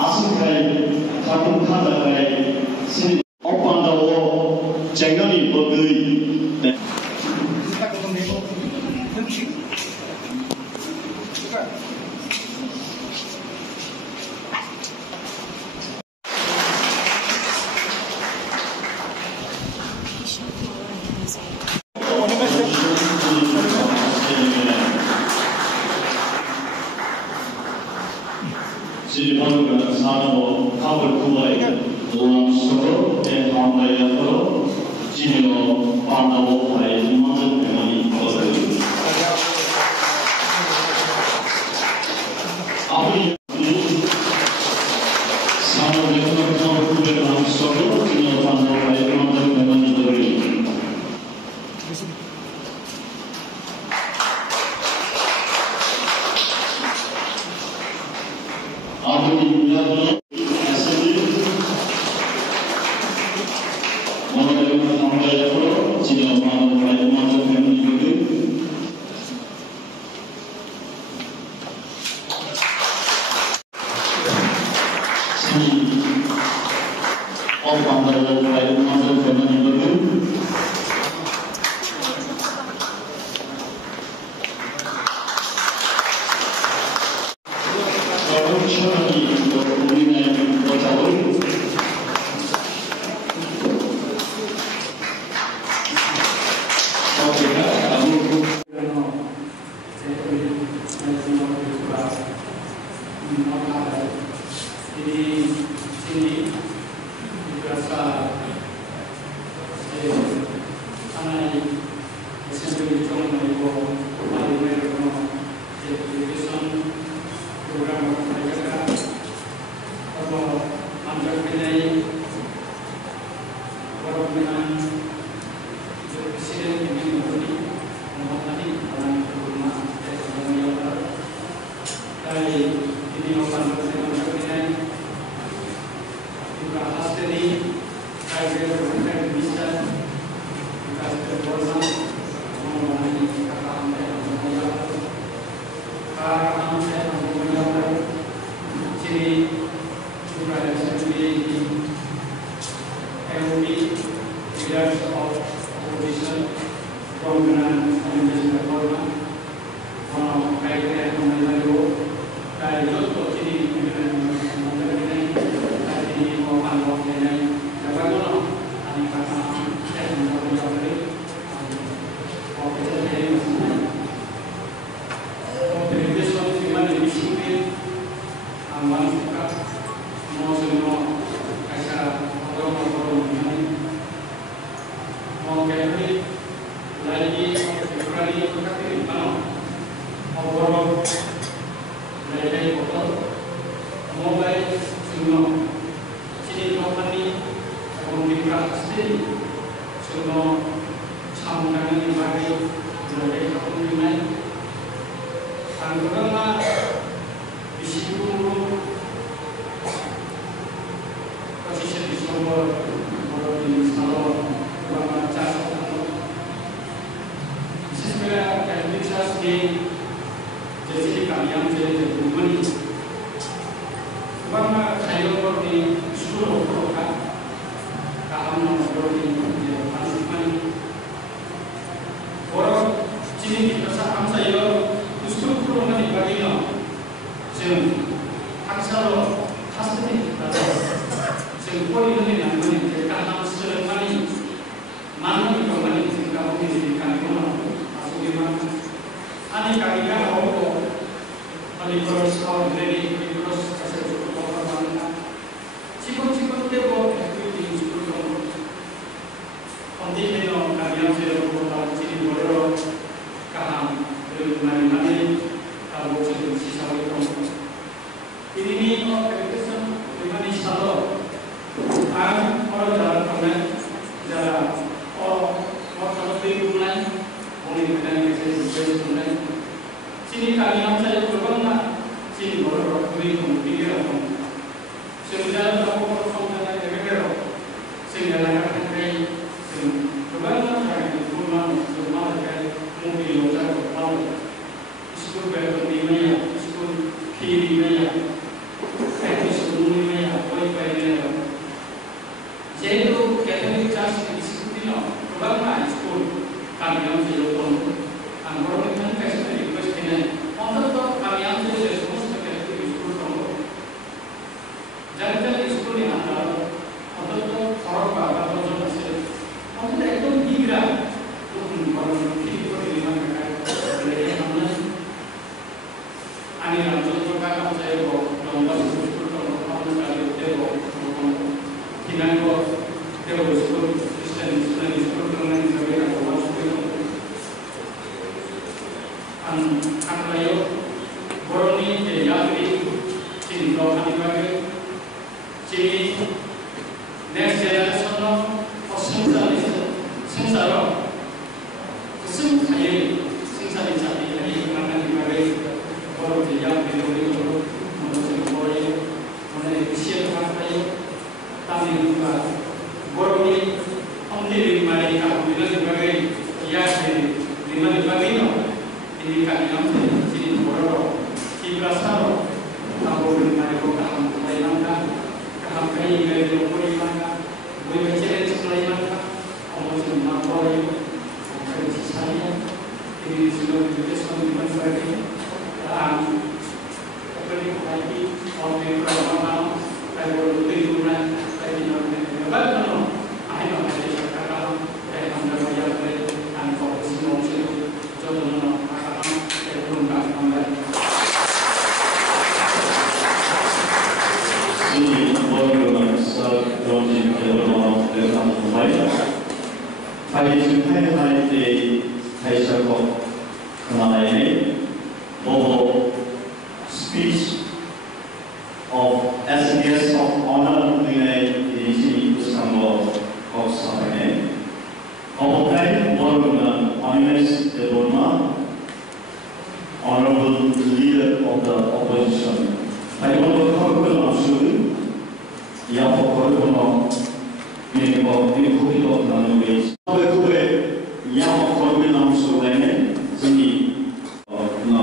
아승카이 가군카다가이 신 엇반다고 쟁연이 법의 네. 지리방은 산업 가을 구하에 노랑수로 대한다이아로 지리어 반다고 하에 이만한 병원이 있거든. 아버지 산업의 가을 구하에 노랑수로 지리어 반다고 하에 이만한 병원이 있거든. 아버님 야도 에스디 모노레오나 당자야로 지도마노 라이마노 페미니거든 신이 어방다로 라이마노 페미니거든 지금 next generation로 생사로 무슨 가일 생산이 자리에 만나기를 바로 대양 배우리고 모든 거에 오늘 시에 가까이 땅이가 보로니 엄니리 말이가 우리는 바에 이야기 리만 바기노 이니까 이놈들 지금 보러 기브라사로 하고를 말고 감 가이만가 감 가이가 보이만가 보이면 제일 처음이만가 어머니 나보이 그렇지 사이에 이 지금 이렇게 손님을 살게 안 그리고 가이기 어머니 그러나 그리고 우리는 가이기는 말로는 아이가 말이 작가가 대한민국 야구에 안 보고 신동시 저도는 아까 대부분 강한다. 이 머리로서 정신 대로로 대상을 하여 다시 회의할 때 다시하고 그나마의 모두 speech of SBS of honor 등의 인식이 부상한 것사에 어머니의 모르는 honest 대로나 honorable leader of the opposition. I want to cover the issue. Yeah, for the ini kok ini kopi kok nang wis. Kowe yang kopi nang suwene sini na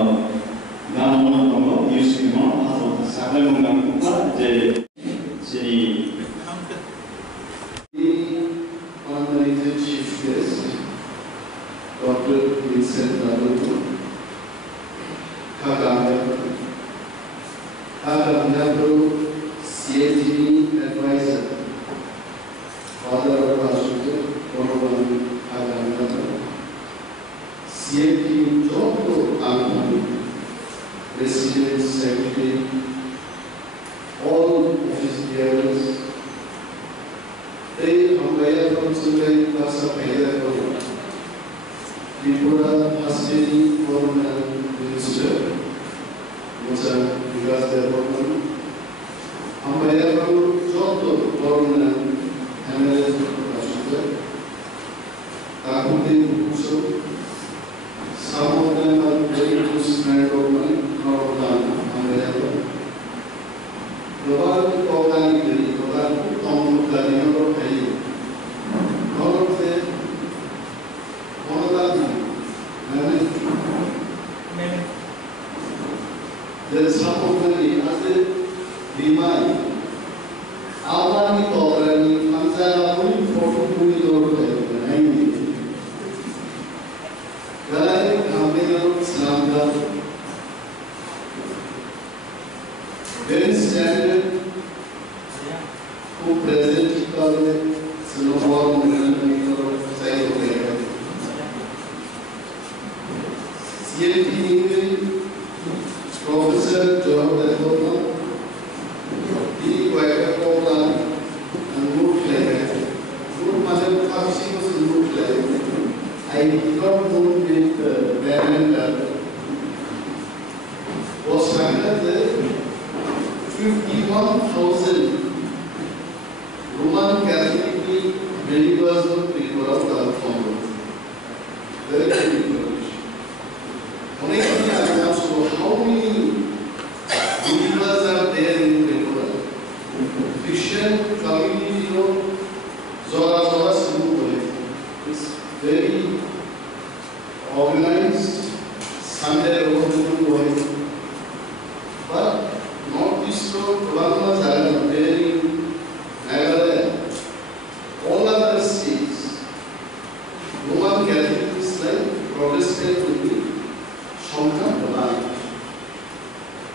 ganon nang yusi mo haso saben nang ka je sini honorary chief guest Dr. Vincent Naruto Kagam CAG advisor Father Rasuke Konoban Kagam CAG Joko Angman President Secretary all office bearers they hambaya konsulay kasa pehla karo Tripura Hasini Foreign Minister Musa Vikas Development hambaya karo Joto Foreign MLS Minister Kakundi Musa some of them are very close friend of mine Karolan hambaya karo global organic global common career There is some of the as a remind. Our program, Hamza, only photo movie or nine. Galay, Hamza, Slamda. Very standard. Who present Kale, Sinopor, Milan, Sai of CLT Professor John Deforma, the Quaker Program, and Good Player. Good Mother Faxi was a good player. I did not know with the parent was handled 51,000 Roman Catholic believers of people of California. Very good information. So how many believers are there in Tripura? Christian community, Zora Sinhu is very organized. Sunday over but not this Kalamas Island, very Nagaland. All other states, Roman Catholic is like Protestant will be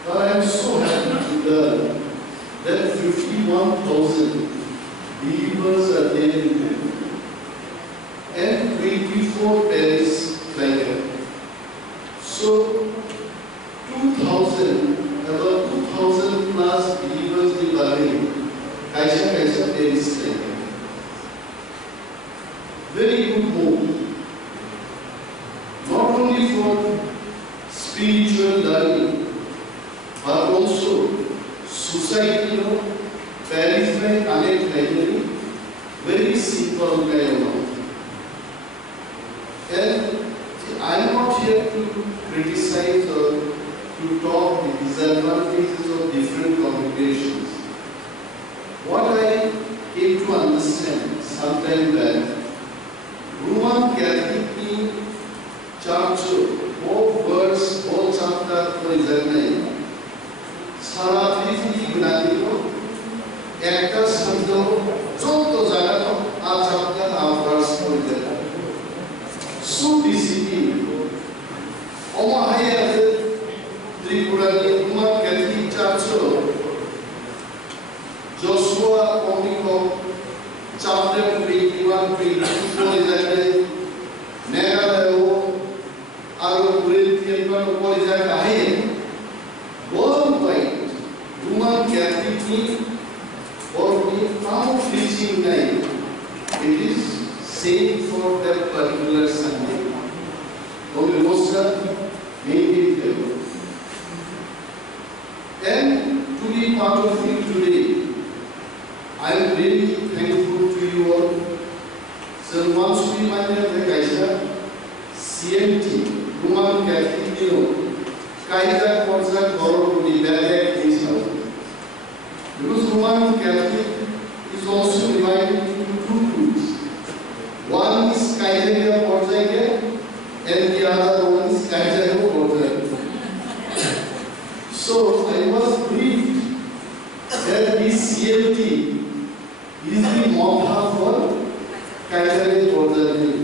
but I am so happy to learn that 51,000 believers are there in India and 24 pairs like that. So 2,000, about 2,000 plus believers in Bahrain, Kaisa pairs like that. Very good move. Not only for spiritual learning, but also society, Paris में connect library, very simple kind of. And I am not here to criticize or to talk the disadvantages of different congregations. What I came to understand sometime back, Roman Catholic Church, both words, both chapter for example, Saratriti Gnadino, Ekta Sando, Soto Zagato, a chapter of verse for example. So discipline. Omahaya Tripurani Roman Catholic Church, Joshua Omiko, chapter 21, 22, for example, Megalayo, Aro Corinthian, for example, worldwide, Roman Catholic or we found preaching night. It is same for that particular Sunday. Only most maybe there. And to be part of it today, I am really thankful to you all. So once we might have the Kaiser, CMT, Roman Catholic, Kaiser Konzert Goro to the direct example. Because Roman Catholic is also divided into two groups. One is Kaiser Konzert and the other one is Kaiser Konzert. So I was briefed that this CLT is the motto for Kaiser Konzert.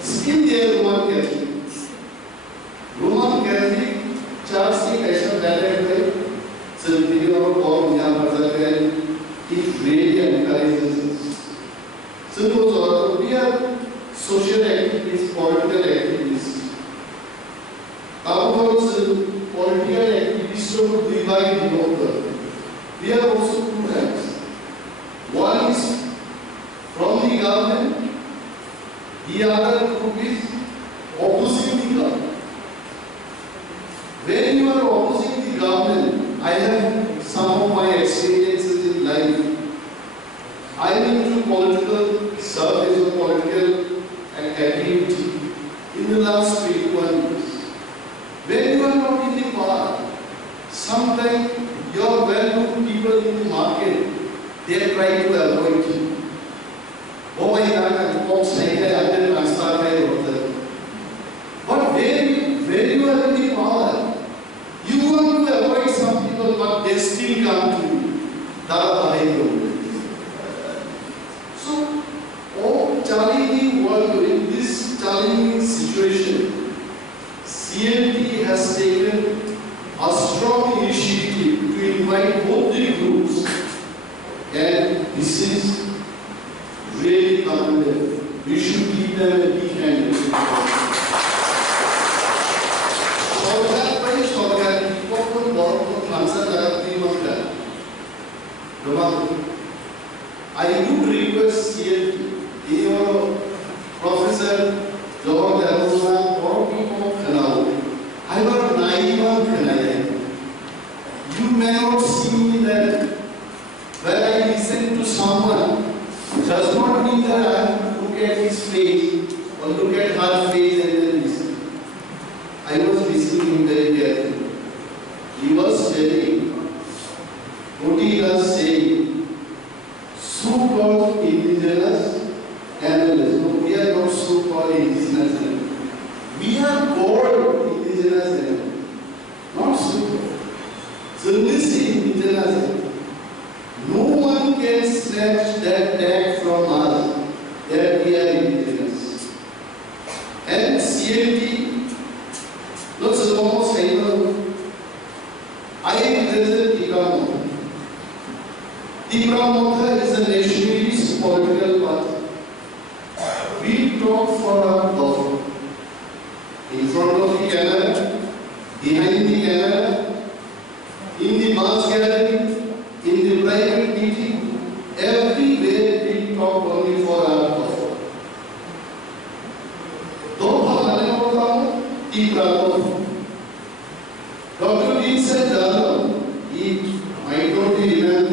Still there Roman Catholic. Roman Catholic Church की कैसा बैठे हुए सिर्फ और यहाँ पर जाते हैं कि really encourages us. So those we are social activities, political activities. Our political activities to divide the world. We are also two types. One is from the government, the other group is opposing the government. When you are opposing the government, I have some of my experiences in life. I am into political service or political activity in the last 21 years. When you are not in the power, sometimes your well-known people in the market, they try to avoid you. Oh, I can't but when you are in the power, you want to avoid some people, but they still come to you. So, all challenging world in this challenging situation, CLT has taken a strong initiative to invite both the groups, and this is really commendable. We should give them a big hand. I would request CLT, Professor John Dalmona, or people of Kanao. I was naive on Kanaya. You may not see me that when I listen to someone, does not mean that I have to look at his face or look at her face and then listen. I was listening him very carefully. He was telling what he was saying. So-called indigenous animals. No, we are not so-called indigenous animals. We are called indigenous animals. Not so-called. So listen, indigenous animals. No one can snatch that tag from us that we are indigenous. And CLT, not so almost I represent Tikam. Tikam is a nationalist political party. We talk for our government. In front of the camera, behind the camera, in the mass gathering, in the private meeting, everywhere we talk only for our government. Dr. Dean said, he might not be remembered.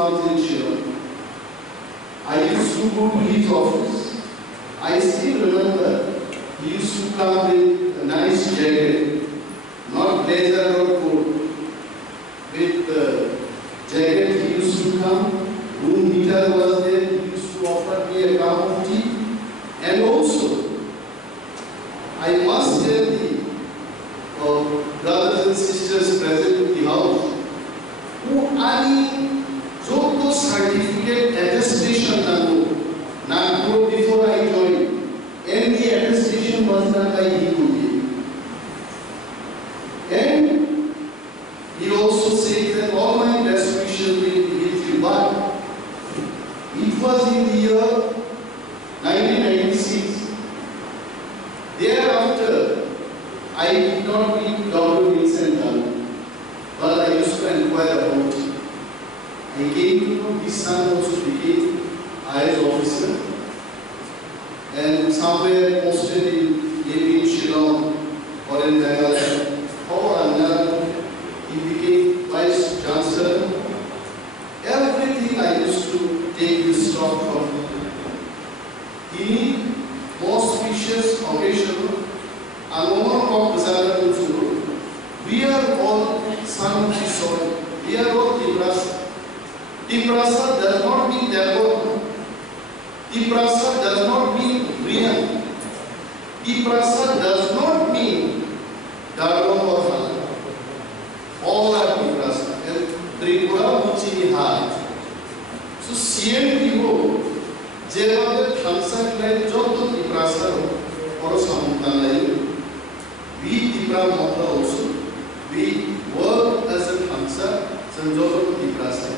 comes in Shillong, I used to go to his office. I still remember he used to come with a nice jacket, not blazer or coat. With the jacket he used to come, room heater was there, he used to offer me a cup of tea. And also, I must tell the brothers and sisters present in the house, who any जो certificate attestation done Nagpur before I joined, and the attestation was done by Hikudi. And he also said that all my best wishes will be with you, but it was in the year 1996. Thereafter, I did not meet Dr. Vincent Dalu, but I used to inquire about him. I came to know his son also became IAS officer, and somewhere posted in maybe in Shillong or in Meghalaya or another, he became vice chancellor. Everything I used to take this stock from him. He most precious occasion, and one of the we are all son of the soil. We are all Tiprasa. Tiprasa does not mean Devotna. Tiprasa does not mean Brian. Tiprasa does not mean Darwin or Hala. All are Tiprasa. And Tripura Muchini Haj. So CMPO, Jeva Thansa Klai Joto Tiprasa or Samutanai. We Tipra Mata also. We work as a Thansa, Sanjoto Tiprasa.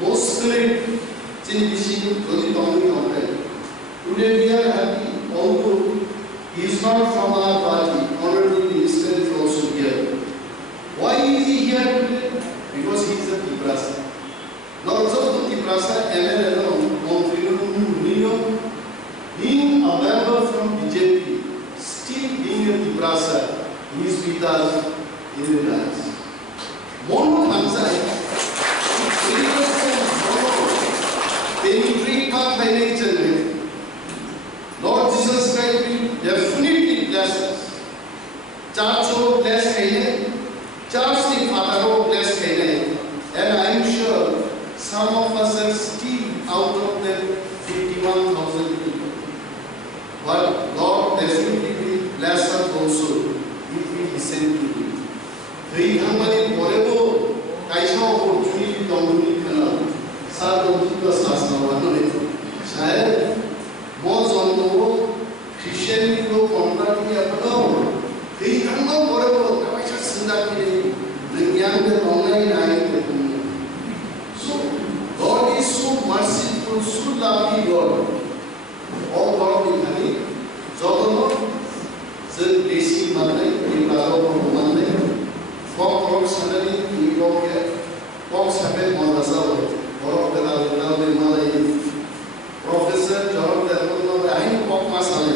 Most spirit in Michigan, today we are happy, although he is not from our party. Honorable Minister is also here. Why is he here today? Because he is a Tiprasa. Not just the Tiprasa, being a member from BJP, still being a Tiprasa, he is with us in the dance. Mono Thansa. Penetrate by nature, Lord Jesus Christ will definitely bless us. Church bless Kaine, church the Father bless Kaine, and I am sure some of us are still out of the 51,000 people. But God definitely will bless us also if we listen to Him. The Hungary forever, Kaisha opportunity to come. सार्वजनिक शासन वाले शायद बहुत जनों Christian को contract किया बताओ कई धर्म बड़े बड़े कैसे संदार के दुनिया में ऑनलाइन आए थे तुमने so God is so merciful so loving God all God will have जब से देशी माने ये बातों को माने फॉक सडनली ये लोग के फॉक सफेद मौलासा होते Professor John Delmon, I am Pop Masala.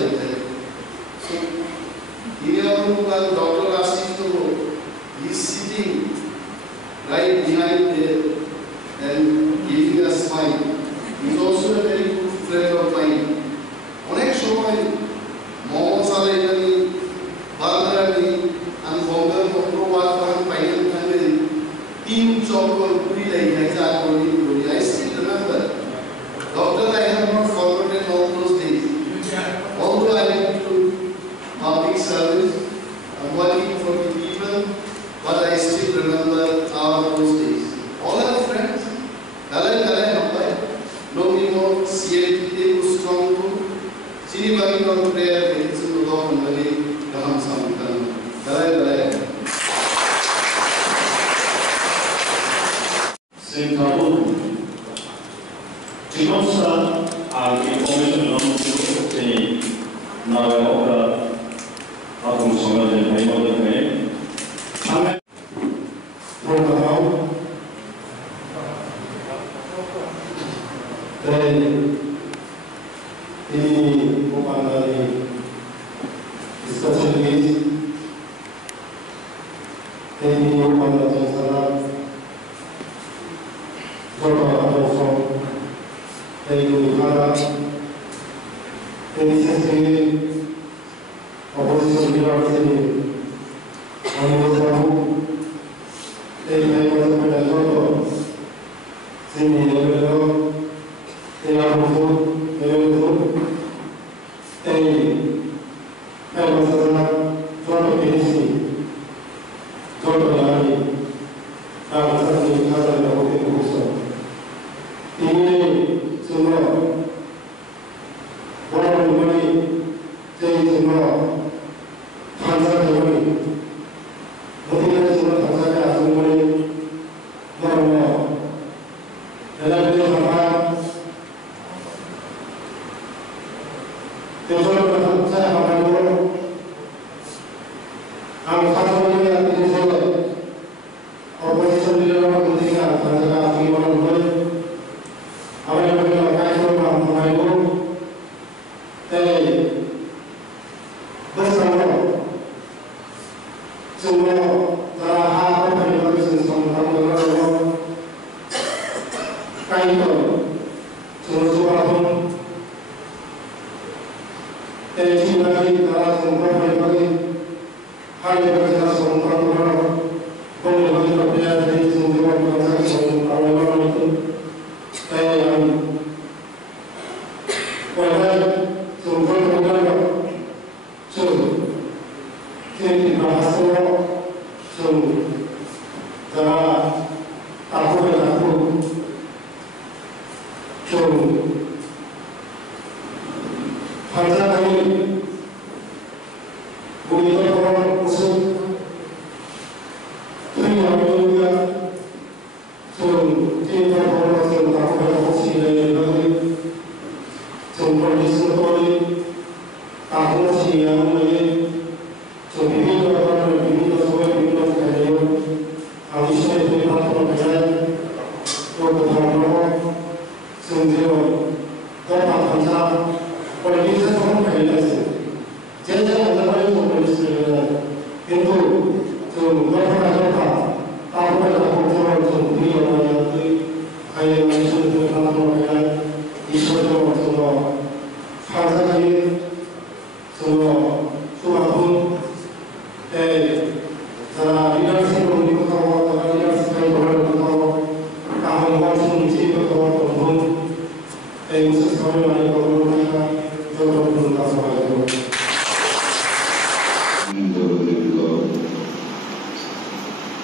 So, here Dr. Asif he is sitting right behind there and giving us smile. He is also a very good friend of mine. Onek shomoy Mohammed Saleh Badrani and Bombay Kopro Watman Painan family team job or puri like I still remember. Doctor, I have not forgotten all those days. Although I went to public service, I'm working for the people, but I still remember our those days. All our friends, no more CLT was strong too. Sini bagi non prayer, it's a lot of money, Raham Samkan. Singapore, Tinosa, the information on the Navajo, Atom Songa, and Paimon, ini bukan dari discussion ini bukan dari sana. para iniciative opposition university Universitario de Educación sin nivel de la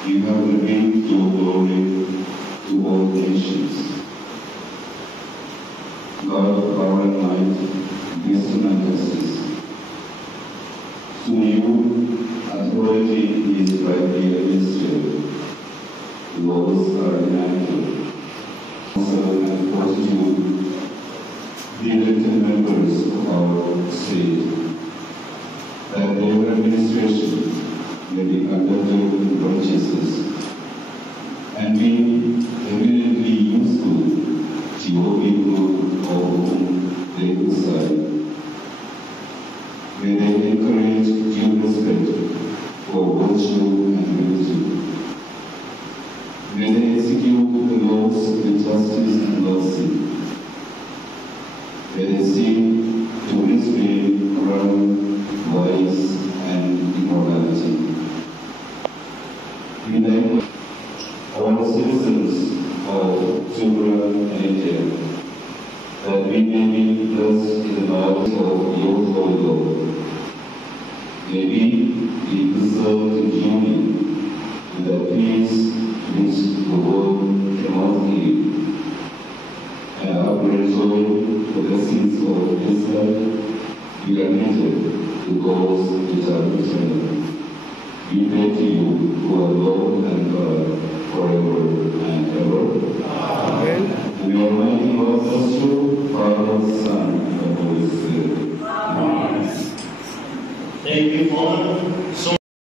You have revealed your glory to all nations. God of power and might, wisdom and justice. To you, authority is rightly administered. Laws are enacted. Council and constitute the elected members of our state, that their administration may be conducted in righteousness and be eminently useful to your people of whom they preside. May they encourage due respect for virtue and virtue. May they execute the laws with justice and mercy. May they seek to restrain crime, vice, and immorality. We thank all citizens of Tripura and India that we may be blessed in the knowledge of your holy law. May we be preserved in union with that peace which the world cannot give, and after enjoying the blessings of this life, we are admitted to goals which are eternal. We pray to you, who are Lord and God, forever and